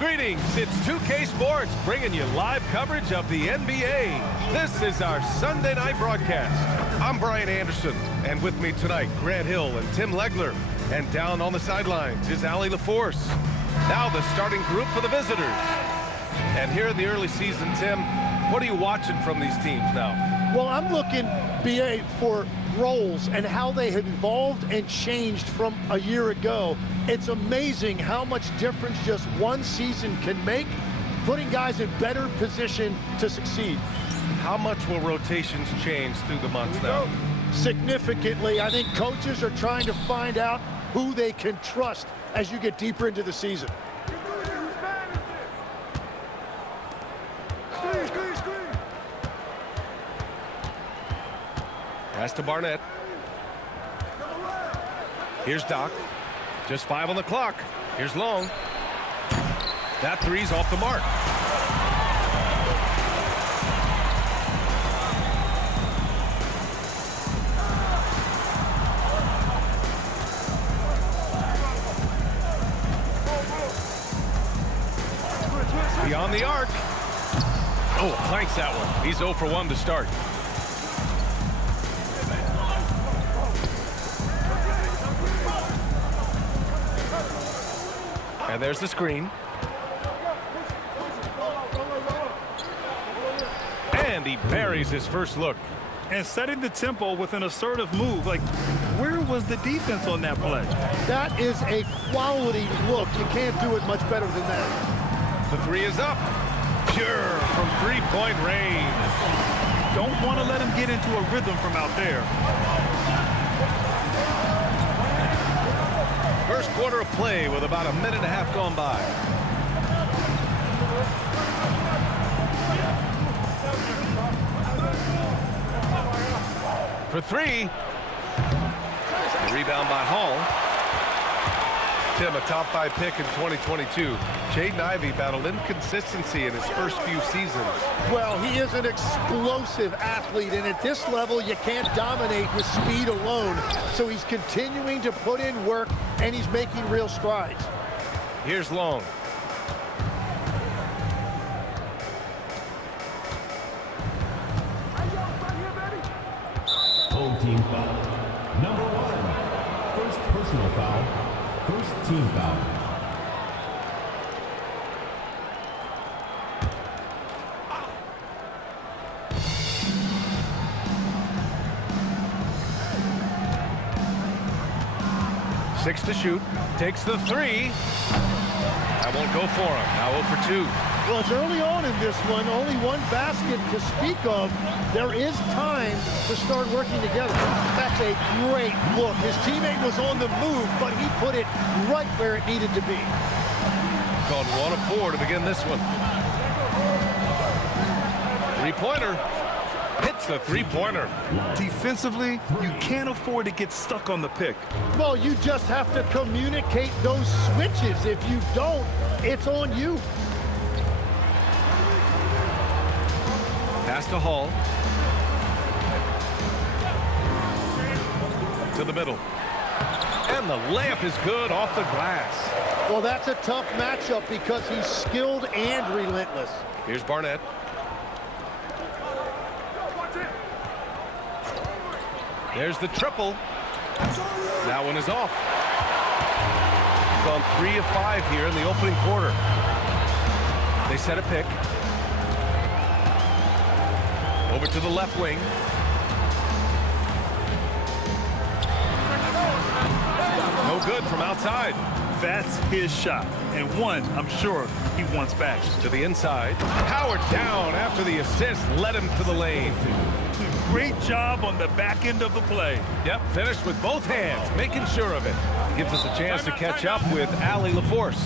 Greetings, it's 2K Sports bringing you live coverage of the NBA. This is our Sunday night broadcast. I'm Brian Anderson, and with me tonight, Grant Hill and Tim Legler. And down on the sidelines is Allie LaForce. Now the starting group for the visitors. And here in the early season, Tim, what are you watching from these teams now? Well, I'm looking, BA, for roles and how they have evolved and changed from a year ago. It's amazing how much difference just one season can make, putting guys in better position to succeed. How much will rotations change through the months now? Significantly. I think coaches are trying to find out who they can trust as you get deeper into the season. Pass to Barnett. Here's Doc. Just 5 on the clock. Here's Long. That three's off the mark. Beyond the arc. Oh, clanks that one. He's 0 for 1 to start. And there's the screen. And he buries his first look. And setting the tempo with an assertive move. Like, where was the defense on that play? That is a quality look. You can't do it much better than that. The three is up. Pure from three-point range. Don't want to let him get into a rhythm from out there. First quarter of play with about a minute and a half gone by. For three. The rebound by Hall. Tim, a top 5 pick in 2022. Jaden Ivey battled inconsistency in his first few seasons. Well, he is an explosive athlete, and at this level, you can't dominate with speed alone. So he's continuing to put in work, and he's making real strides. Here's Long. Home team foul. Number 1. First personal foul. First team foul. Six to shoot. Takes the three. That won't go for him. Now 0 for 2. Well, it's early on in this one. Only one basket to speak of. There is time to start working together. That's a great look. His teammate was on the move, but he put it right where it needed to be. Called 1 of 4 to begin this one. Three-pointer. Hits the three-pointer. Defensively, you can't afford to get stuck on the pick. Well, you just have to communicate those switches. If you don't, it's on you. Pass to Hall. To the middle. And the layup is good off the glass. Well, that's a tough matchup because he's skilled and relentless. Here's Barnett. There's the triple. That one is off. Gone 3 of 5 here in the opening quarter. They set a pick. Over to the left wing. No good from outside. That's his shot. And one, I'm sure, he wants back. To the inside. Powered down after the assist led him to the lane. Great job on the back end of the play. Yep, finished with both hands, making sure of it. Gives us a chance to catch up with Allie LaForce.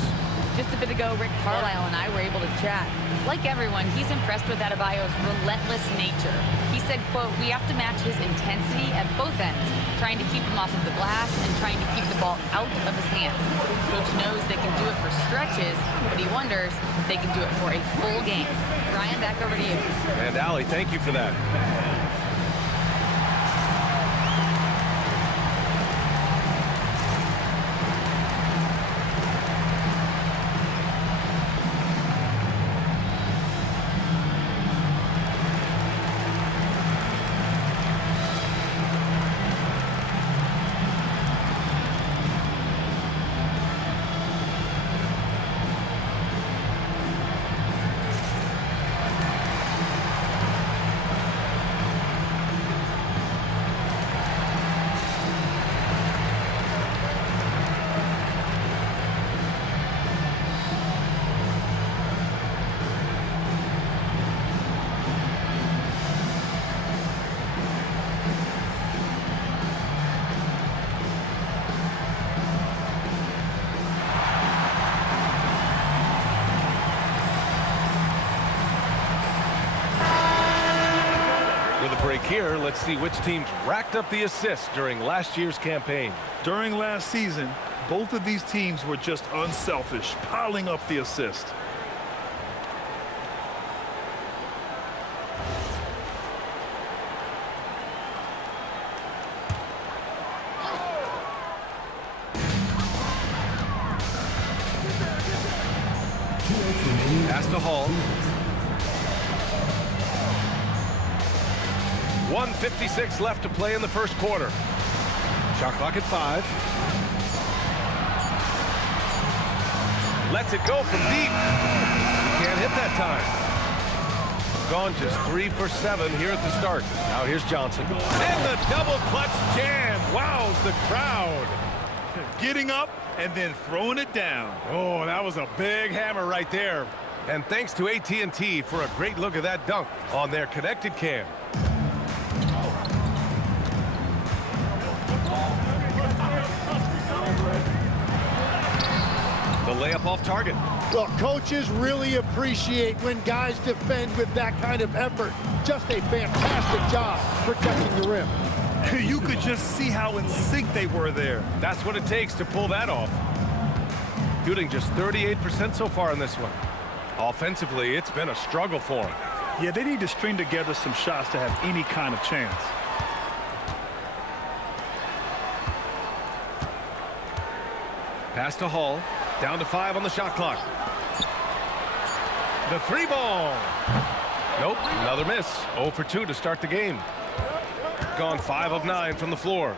Just a bit ago, Rick Carlisle and I were able to chat. Like everyone, he's impressed with Adebayo's relentless nature. He said, quote, "We have to match his intensity at both ends, trying to keep him off of the glass and trying to keep the ball out of his hands. Coach knows they can do it for stretches, but he wonders if they can do it for a full game." Brian, back over to you. And Allie, thank you for that. the break here. Let's see which teams racked up the assists during last year's campaign. During last season, both of these teams were just unselfish, piling up the assist. Pass to Hall. 1:56 left to play in the first quarter. Shot clock at 5. Lets it go from deep. Can't hit that time. Gone just 3 for 7 here at the start. Now here's Johnson. And the double clutch jam. Wows the crowd. Getting up and then throwing it down. Oh, that was a big hammer right there. And thanks to AT&T for a great look at that dunk on their connected cam. The layup off target. Well, coaches really appreciate when guys defend with that kind of effort. Just a fantastic job protecting the rim. You could just see how in sync they were there. That's what it takes to pull that off. Shooting just 38% so far in this one. Offensively, it's been a struggle for them. Yeah, they need to string together some shots to have any kind of chance. Pass to Hall. Down to 5 on the shot clock. The 3 ball. Nope, another miss. 0 for 2 to start the game. Gone 5 of 9 from the floor.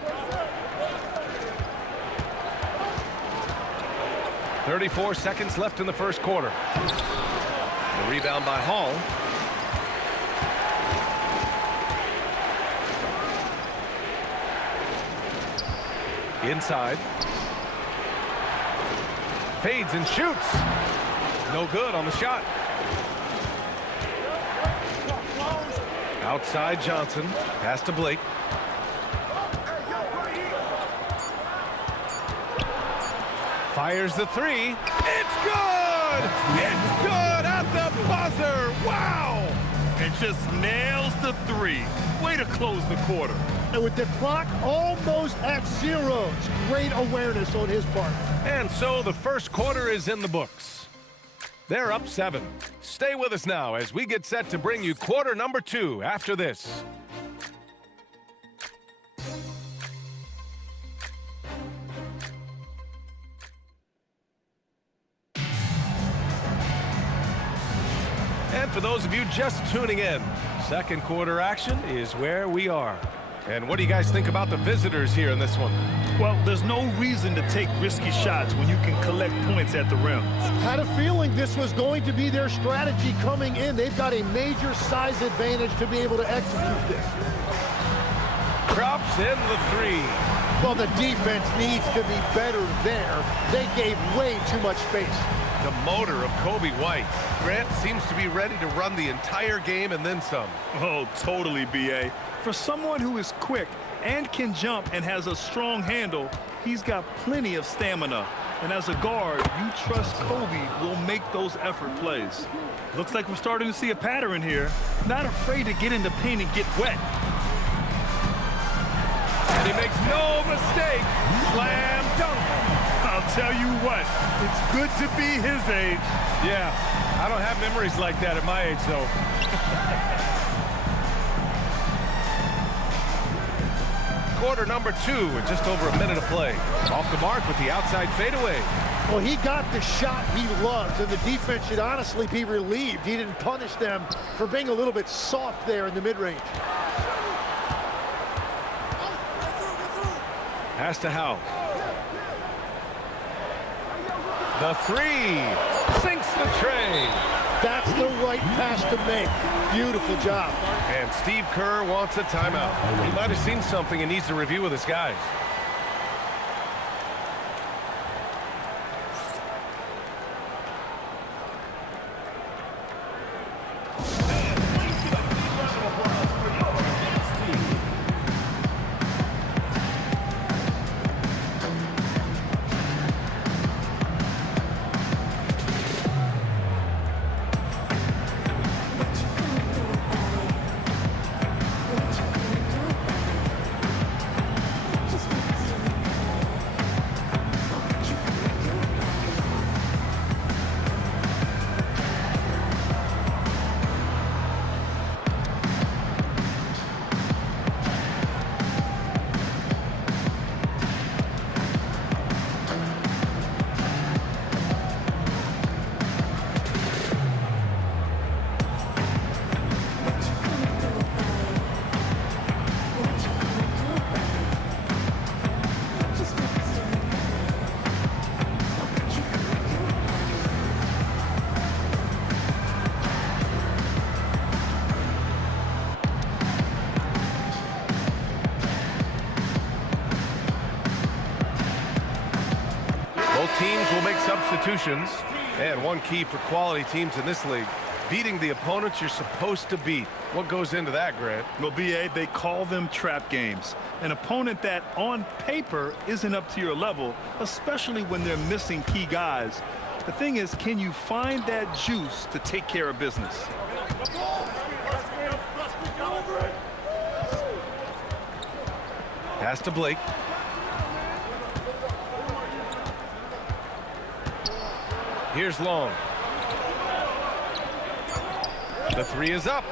34 seconds left in the first quarter. The rebound by Hall. Inside. Fades and shoots. No good on the shot. Outside Johnson. Pass to Blake. Fires the 3. It's good! It's good at the buzzer! Wow! And just nails the 3. Way to close the quarter. And with the clock almost at 0, it's great awareness on his part. And so the first quarter is in the books. They're up 7. Stay with us now as we get set to bring you quarter number 2 after this. And for those of you just tuning in, second quarter action is where we are. And what do you guys think about the visitors here in this one? Well, there's no reason to take risky shots when you can collect points at the rim. Had a feeling this was going to be their strategy coming in. They've got a major size advantage to be able to execute this. Drops in the 3. Well, the defense needs to be better there. They gave way too much space. The motor of Kobe White. Grant seems to be ready to run the entire game and then some. Oh, totally, B.A. For someone who is quick and can jump and has a strong handle, he's got plenty of stamina. And as a guard, you trust Kobe will make those effort plays. Looks like we're starting to see a pattern here. Not afraid to get in the paint and get wet. And he makes no mistake. Slam dunk. I'll tell you what, it's good to be his age. Yeah, I don't have memories like that at my age, though. Quarter number 2 with just over a minute of play. Off the mark with the outside fadeaway. Well, he got the shot he loves, and the defense should honestly be relieved. He didn't punish them for being a little bit soft there in the mid-range. Pass to Howe. The 3 sinks the tray. That's the right pass to make. Beautiful job. And Steve Kerr wants a timeout. He might have seen something and needs to review with his guys. Both teams will make substitutions. And one key for quality teams in this league, beating the opponents you're supposed to beat. What goes into that, Grant? Well, BA, they call them trap games. An opponent that, on paper, isn't up to your level, especially when they're missing key guys. The thing is, can you find that juice to take care of business? Pass to Blake. Here's Long. The three is up.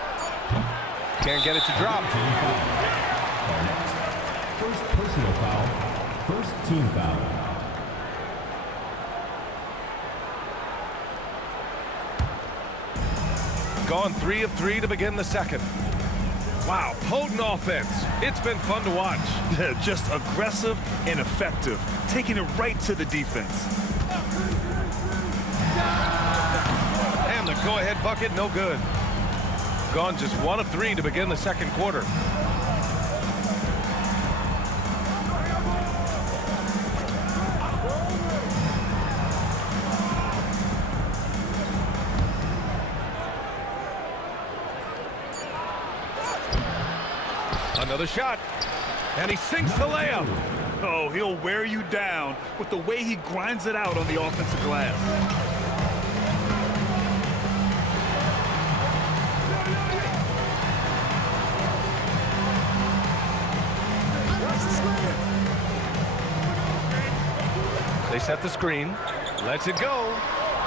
Can't get it to drop. First personal foul. First team foul. Gone 3 of 3 to begin the second. Wow, potent offense. It's been fun to watch. Just aggressive and effective, taking it right to the defense. And the go-ahead bucket, no good. Gone just 1 of 3 to begin the second quarter. Another shot, and he sinks the layup. Oh, he'll wear you down with the way he grinds it out on the offensive glass. They set the screen, lets it go.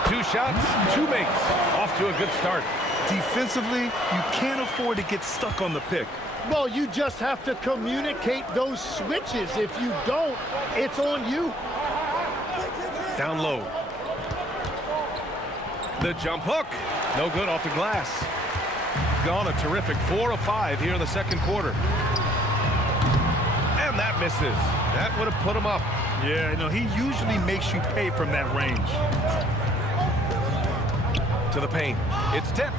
2 shots, 2 makes. Off to a good start. Defensively, you can't afford to get stuck on the pick. Well, you just have to communicate those switches. If you don't, it's on you. Down low. The jump hook. No good off the glass. Gone a terrific 4 of 5 here in the second quarter. And that misses. That would have put him up. Yeah, he usually makes you pay from that range. To the paint. It's tipped.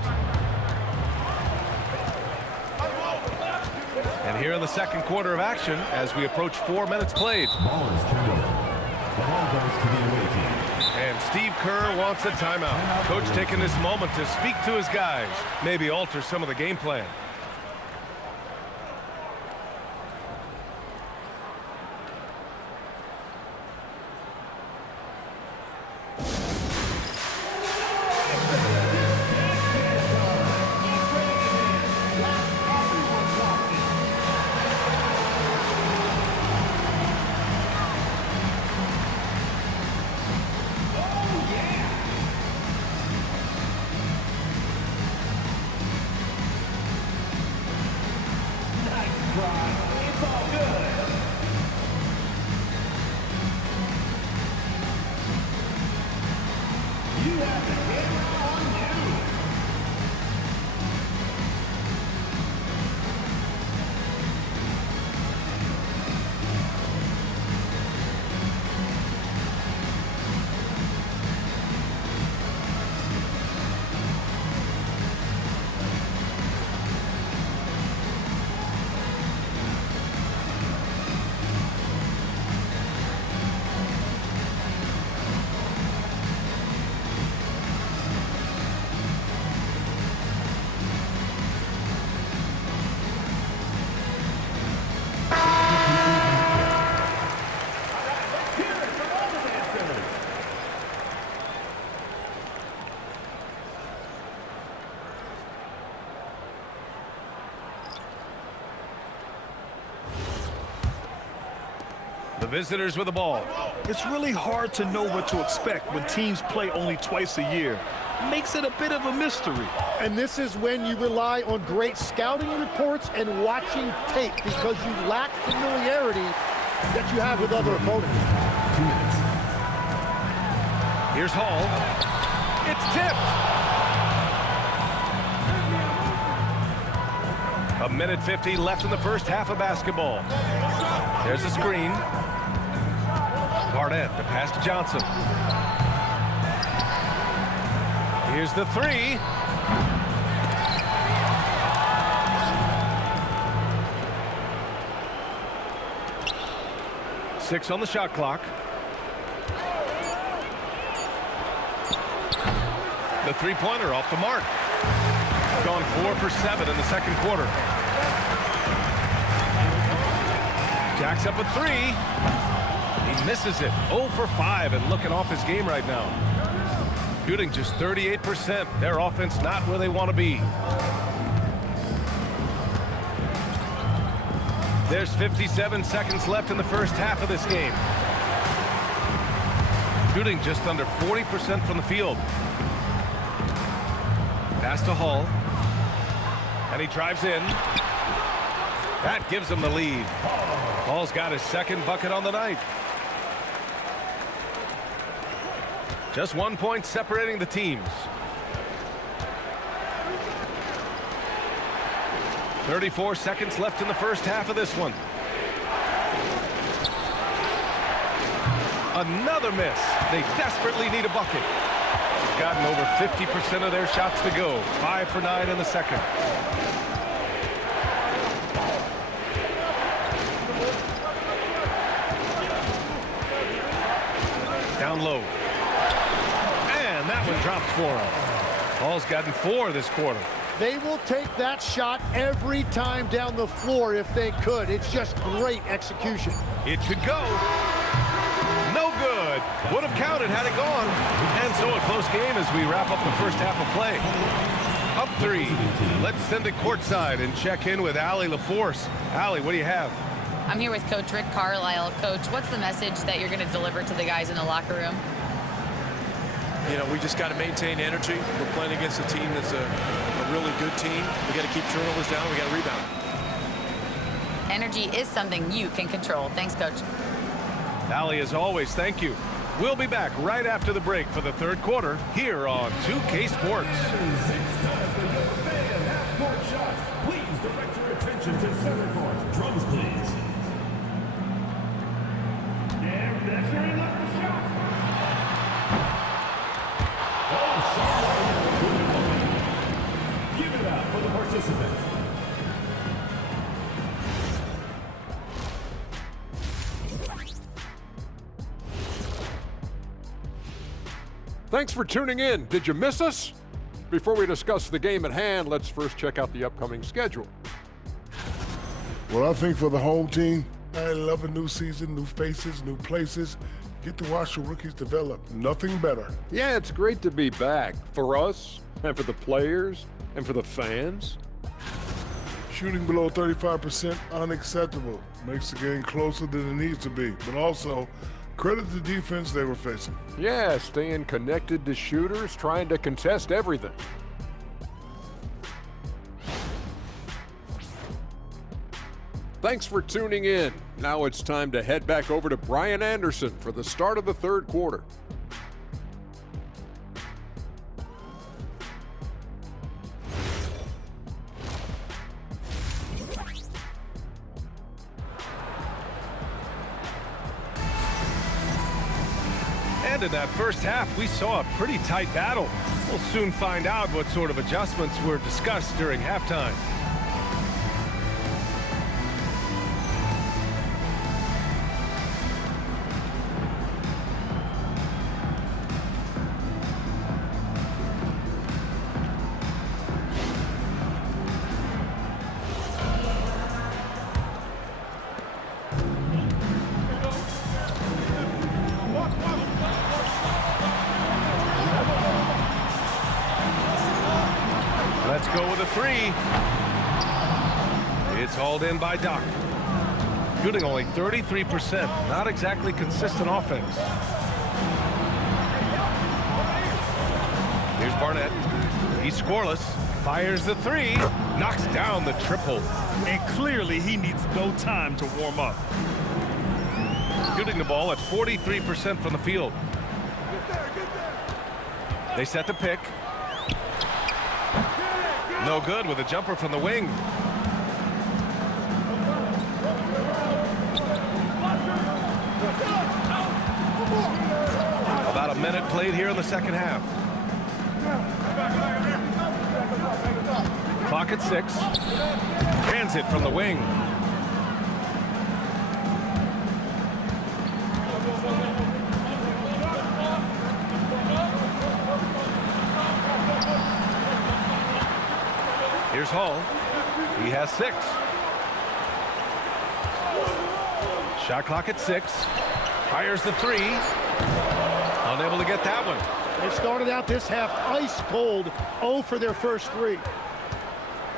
And here in the second quarter of action, as we approach 4 minutes played. Ball is turned over. The ball goes to the away team. And Steve Kerr wants a timeout. Coach taking this moment to speak to his guys. Maybe alter some of the game plan. It's all good. You have the camera on you. The visitors with the ball. It's really hard to know what to expect when teams play only twice a year. It makes it a bit of a mystery. And this is when you rely on great scouting reports and watching tape because you lack familiarity that you have with other opponents. 2 minutes. Here's Hall. It's tipped. A minute 50 left in the first half of basketball. There's a screen. Barnett, the pass to Johnson. Here's the 3. Six on the shot clock. The three-pointer off the mark. Gone 4 for 7 in the second quarter. Jacks up a three. He misses it. 0 for 5 and looking off his game right now. Shooting just 38%. Their offense not where they want to be. There's 57 seconds left in the first half of this game. Shooting just under 40% from the field. Pass to Hall. And he drives in. That gives him the lead. Hall's got his second bucket on the night. Just 1 point separating the teams. 34 seconds left in the first half of this one. Another miss. They desperately need a bucket. They've gotten over 50% of their shots to go. 5 for 9 in the second. Down low. And that one drops for him. Hall's gotten 4 this quarter. They will take that shot every time down the floor if they could. It's just great execution. It could go. No good. Would have counted had it gone. And so a close game as we wrap up the first half of play. Up 3. Let's send it courtside and check in with Allie LaForce. Allie, what do you have? I'm here with Coach Rick Carlisle. Coach, what's the message that you're going to deliver to the guys in the locker room? You know, we just got to maintain energy. We're playing against a team that's a really good team. We got to keep turnovers down. We got to rebound. Energy is something you can control. Thanks, Coach. Allie, as always, thank you. We'll be back right after the break for the third quarter here on 2K Sports. It's time for your fan half-court shots. Please direct your attention to center court. Drums, please. And that's where he left the shot. Oh, sorry. Give it up for the participants. Thanks for tuning in. Did you miss us? Before we discuss the game at hand, let's first check out the upcoming schedule. Well, I think for the whole team, I love a new season, new faces, new places. Get to watch the rookies develop. Nothing better. Yeah, it's great to be back for us and for the players and for the fans. Shooting below 35%, unacceptable. Makes the game closer than it needs to be. But also, credit the defense they were facing. Yeah, staying connected to shooters, trying to contest everything. Thanks for tuning in. Now it's time to head back over to Brian Anderson for the start of the third quarter. And in that first half, we saw a pretty tight battle. We'll soon find out what sort of adjustments were discussed during halftime. Let's go with a three. It's hauled in by Doc. Shooting only 33%. Not exactly consistent offense. Here's Barnett. He's scoreless. Fires the three. Knocks down the triple. And clearly he needs no time to warm up. Shooting the ball at 43% from the field. They set the pick. No good with a jumper from the wing. About a minute played here in the second half. Clock at 6. Transit from the wing. Here's Hall. He has 6. Shot clock at 6. Fires the 3. Unable to get that one. They started out this half ice cold, 0 for their first 3.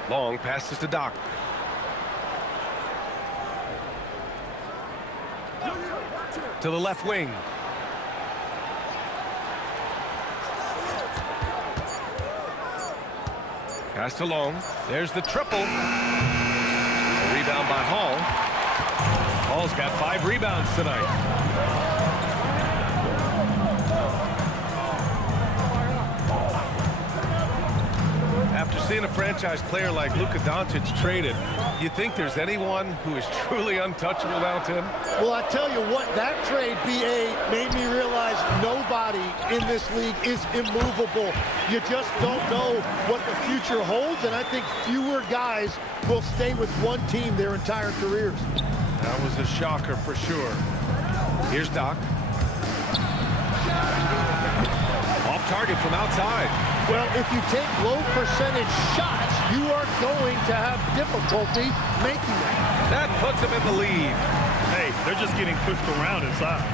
Long passes to Doc. To the left wing. Pass to Long. There's the triple. A rebound by Hall. Hall's got 5 rebounds tonight. After seeing a franchise player like Luka Doncic traded, you think there's anyone who is truly untouchable now, Tim? Well, I tell you what, that trade, BA, made me realize nobody in this league is immovable. You just don't know what the future holds, and I think fewer guys will stay with one team their entire careers. That was a shocker for sure. Here's Doc. Off target from outside. Well, if you take low percentage shots, you are going to have difficulty making them. That puts him in the lead. Hey, they're just getting pushed around inside.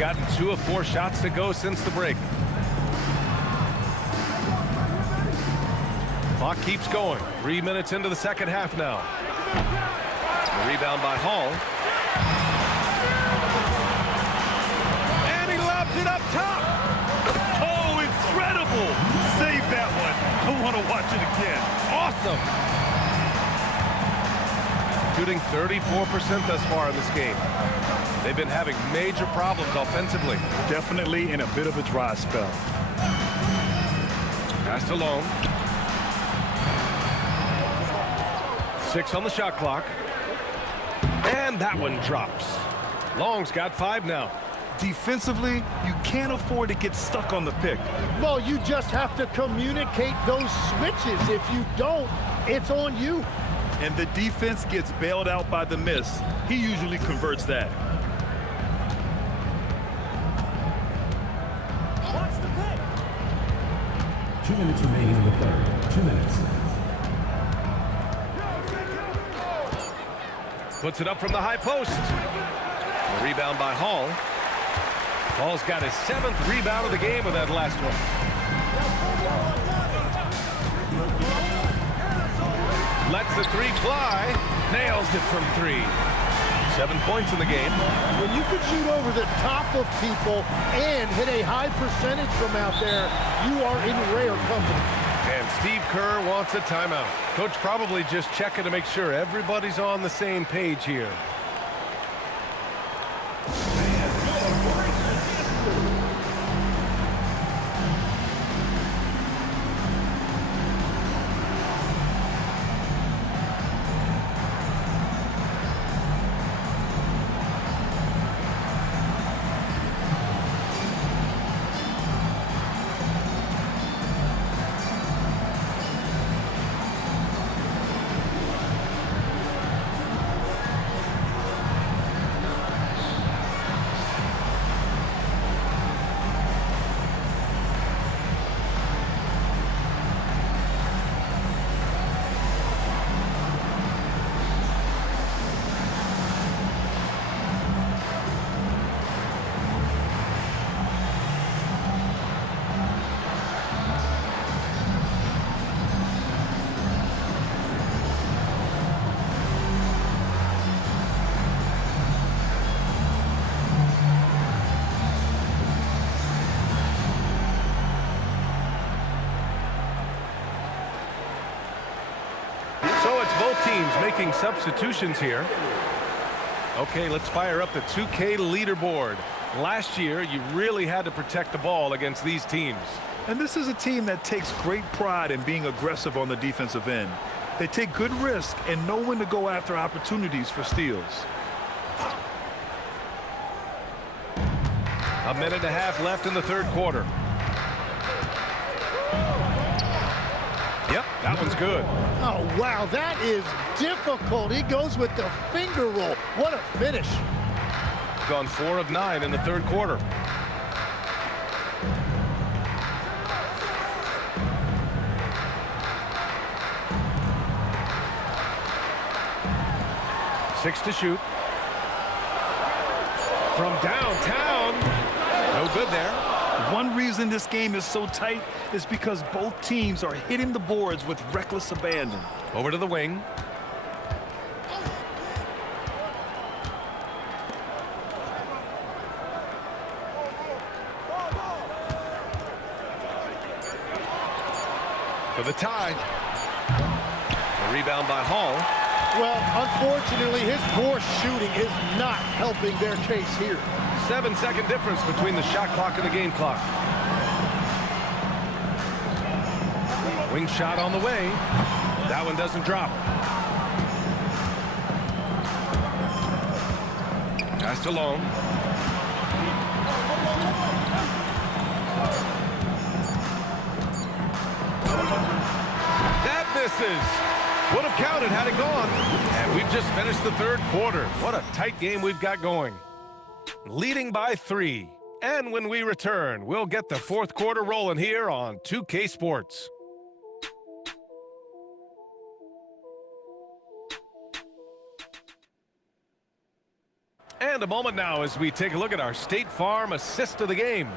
Gotten 2 of 4 shots to go since the break. Clock keeps going. 3 minutes into the second half now. The rebound by Hall. And he lobs it up top. Oh, incredible! Save that one. I want to watch it again. Awesome. Shooting 34% thus far in this game. They've been having major problems offensively. Definitely in a bit of a dry spell. Pass to Long. 6 on the shot clock. And that one drops. Long's got 5 now. Defensively, you can't afford to get stuck on the pick. Well, you just have to communicate those switches. If you don't, it's on you. And the defense gets bailed out by the miss. He usually converts that. Watch the pick. 2 minutes remaining in the third. 2 minutes. Puts it up from the high post. A rebound by Hall. Hall's got his 7th rebound of the game with that last one. Lets the 3 fly. Nails it from 3. 7 points in the game. When you can shoot over the top of people and hit a high percentage from out there, you are in rare company. And Steve Kerr wants a timeout. Coach probably just checking to make sure everybody's on the same page here. Both teams making substitutions here. Okay, let's fire up the 2K leaderboard. Last year, you really had to protect the ball against these teams. And this is a team that takes great pride in being aggressive on the defensive end. They take good risk and know when to go after opportunities for steals. A minute and a half left in the third quarter. Yep, that one's good. Oh, wow, that is difficult. He goes with the finger roll. What a finish. Gone 4 of 9 in the third quarter. 6 to shoot. From downtown. No good there. One reason this game is so tight is because both teams are hitting the boards with reckless abandon. Over to the wing. For the tie. A rebound by Hall. Well, unfortunately, his poor shooting is not helping their case here. 7-second difference between the shot clock and the game clock. Wing shot on the way. That one doesn't drop. Passed alone. That misses. Would have counted had it gone. And we've just finished the third quarter. What a tight game we've got going. Leading by 3. And when we return, we'll get the fourth quarter rolling here on 2K Sports. And a moment now as we take a look at our State Farm assist of the game.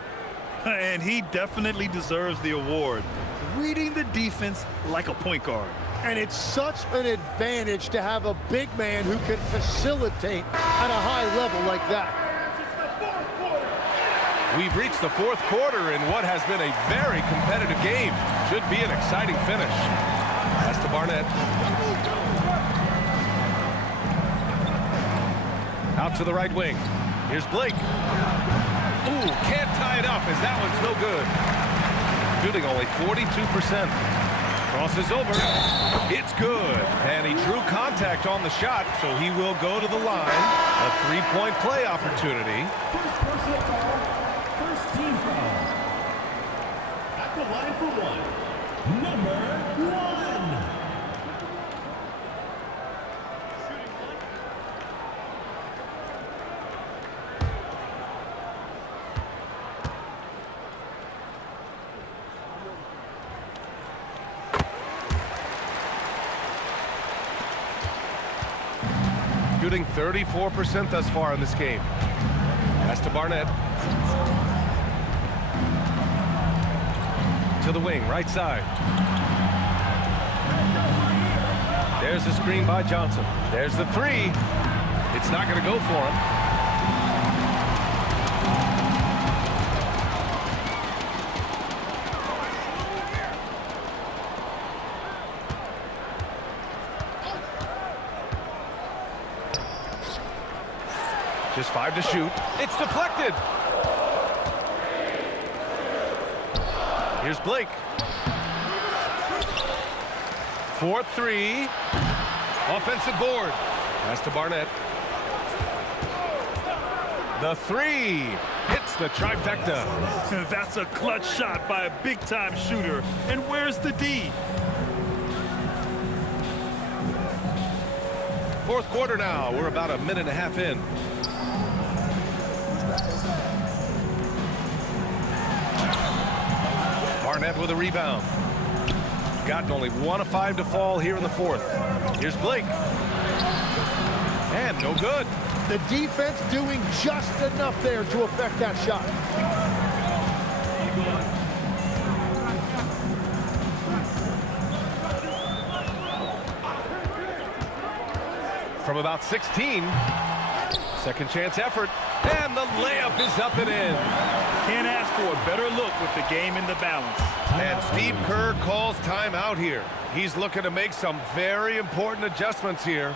And he definitely deserves the award. Reading the defense like a point guard. And it's such an advantage to have a big man who can facilitate at a high level like that. We've reached the fourth quarter in what has been a very competitive game. Should be an exciting finish. Pass to Barnett. Out to the right wing. Here's Blake. Ooh, can't tie it up as that one's no good. Shooting only 42%. Crosses over. It's good. And he drew contact on the shot, so he will go to the line. A three-point play opportunity. First personal foul, first team foul. At the line for one, number 1. Shooting 34% thus far in this game. Pass to Barnett. To the wing, right side. There's the screen by Johnson. There's the 3. It's not going to go for him. Just 5 to shoot. It's deflected. Here's Blake. 4-3. Offensive board. Pass to Barnett. The 3 hits the trifecta. That's a clutch shot by a big-time shooter. And where's the D? Fourth quarter now. We're about a minute and a half in. Barnett with a rebound. Gotten only 1 of 5 to fall here in the fourth. Here's Blake. And no good. The defense doing just enough there to affect that shot. From about 16. Second chance effort. And the layup is up and in. Can't ask for a better look with the game in the balance. And Steve Kerr calls timeout here. He's looking to make some very important adjustments here.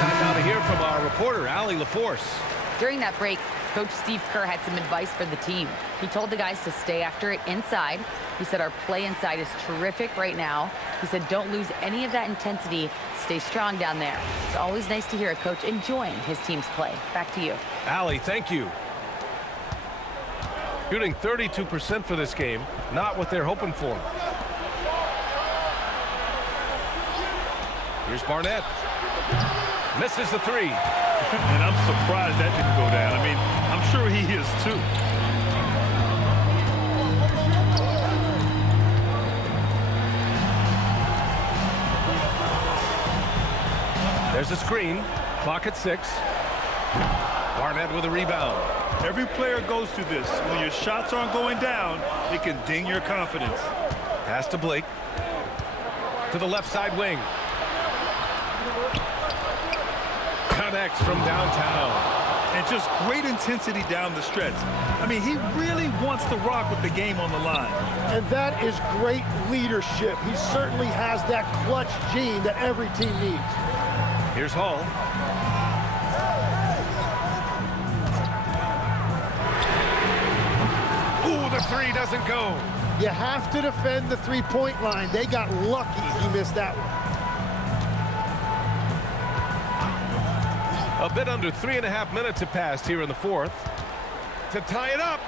Time now to hear from our reporter, Allie LaForce. During that break, Coach Steve Kerr had some advice for the team. He told the guys to stay after it inside. He said our play inside is terrific right now. He said don't lose any of that intensity. Stay strong down there. It's always nice to hear a coach enjoying his team's play. Back to you. Allie, thank you. Shooting 32% for this game, not what they're hoping for. Here's Barnett. Misses the three. And I'm surprised that didn't go down. I mean, I'm sure he is too. There's a screen. Clock at 6. Barnett with a rebound. Every player goes through this. When your shots aren't going down, it can ding your confidence. Pass to Blake. To the left side wing. Connects from downtown. And just great intensity down the stretch. I mean, he really wants to rock with the game on the line. And that is great leadership. He certainly has that clutch gene that every team needs. Here's Hall. Ooh, the three doesn't go. You have to defend the three-point line. They got lucky he missed that one. A bit under 3.5 minutes have passed here in the fourth. To tie it up.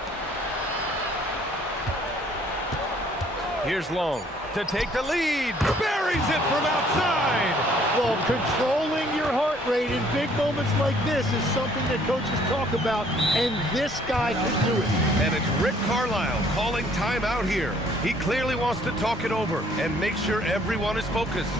Here's Long to take the lead. Buries it from outside. Well, controlling your heart rate in big moments like this is something that coaches talk about, and this guy can do it. And it's Rick Carlisle calling timeout here. He clearly wants to talk it over and make sure everyone is focused.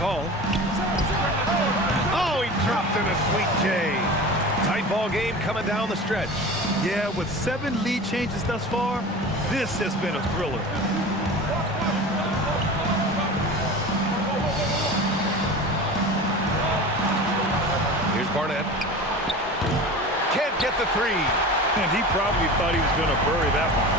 Hall. Oh, he dropped in a sweet J. Tight ball game coming down the stretch. Yeah, with 7 lead changes thus far, this has been a thriller. Here's Barnett. Can't get the three. And he probably thought he was going to bury that one.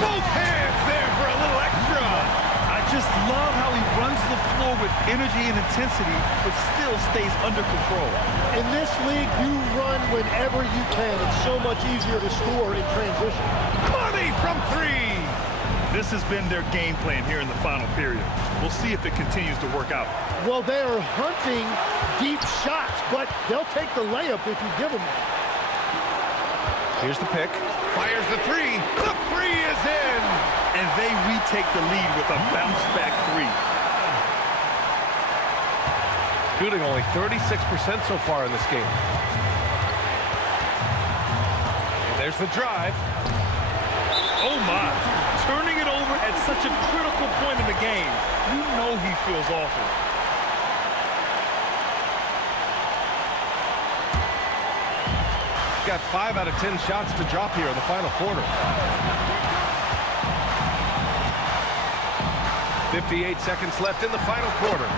Both hands there for a little extra. I just love how he runs the floor with energy and intensity, but still stays under control. In this league, you run whenever you can. It's so much easier to score in transition. Money from three. This has been their game plan here in the final period. We'll see if it continues to work out. Well, they are hunting deep shots, but they'll take the layup if you give them one. Here's the pick. Fires the three. The three is in. And they retake the lead with a bounce-back three. Shooting only 36% so far in this game. And there's the drive. Oh, my. Turning it over at such a critical point in the game. You know he feels awful. Got 5 out of 10 shots to drop here in the final quarter. 58 seconds left in the final quarter.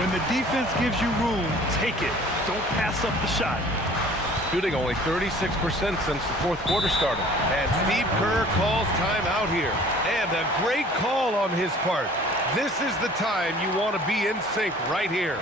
When the defense gives you room, take it. Don't pass up the shot. Shooting only 36% since the fourth quarter started. And Steve Kerr calls timeout here. And a great call on his part. This is the time you want to be in sync right here.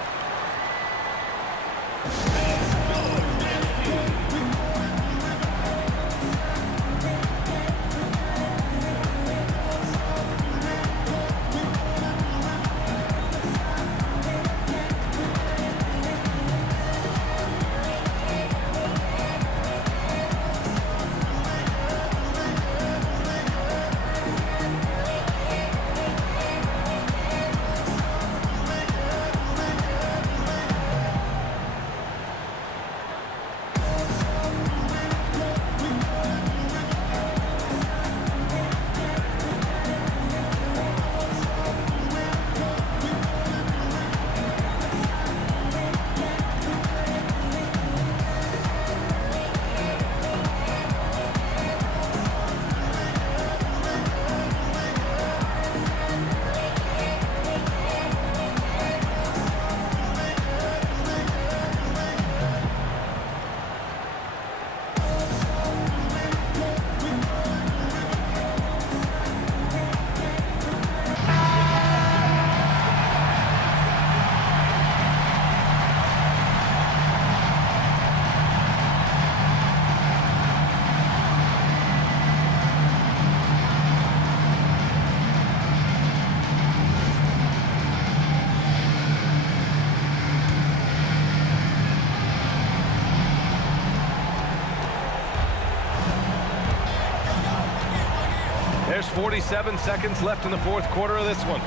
There's 47 seconds left in the fourth quarter of this one.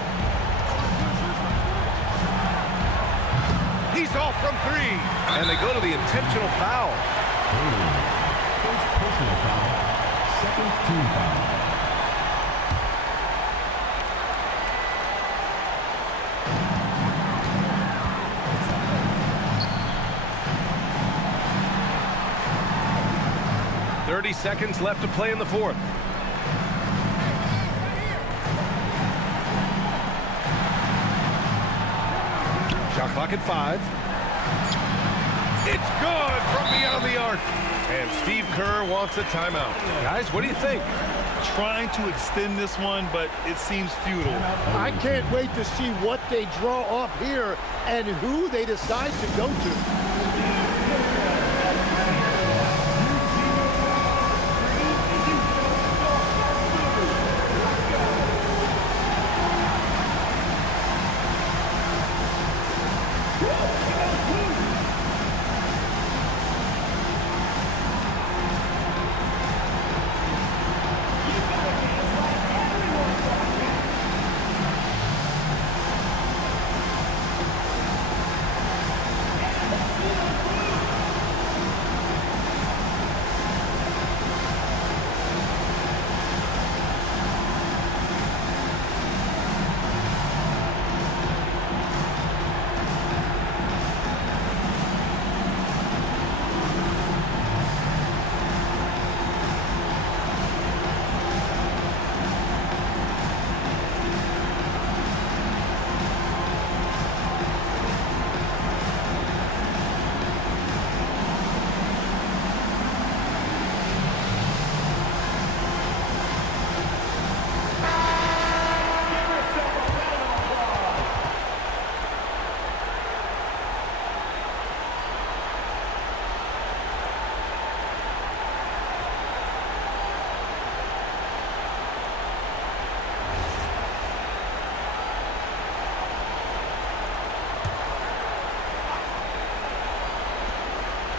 He's off from 3. And they go to the intentional foul. First personal foul. Second team foul. .30 seconds left to play in the fourth. Shot clock at 5. It's good from beyond the arc. And Steve Kerr wants a timeout. Guys, what do you think? Trying to extend this one, but it seems futile. I can't wait to see what they draw up here and who they decide to go to.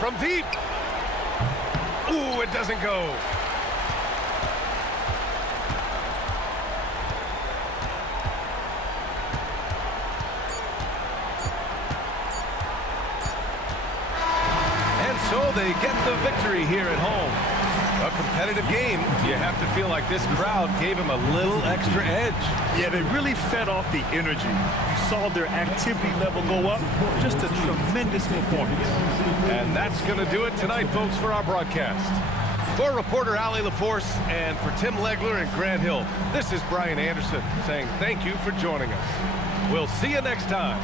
From deep. Ooh, it doesn't go. And so they get the victory here at home. A competitive game, you have to feel like this crowd gave him a little extra edge. Yeah, they really fed off the energy. You saw their activity level go up. Just a tremendous performance. And that's going to do it tonight, folks, for our broadcast. For reporter Allie LaForce and for Tim Legler and Grant Hill, this is Brian Anderson saying thank you for joining us. We'll see you next time.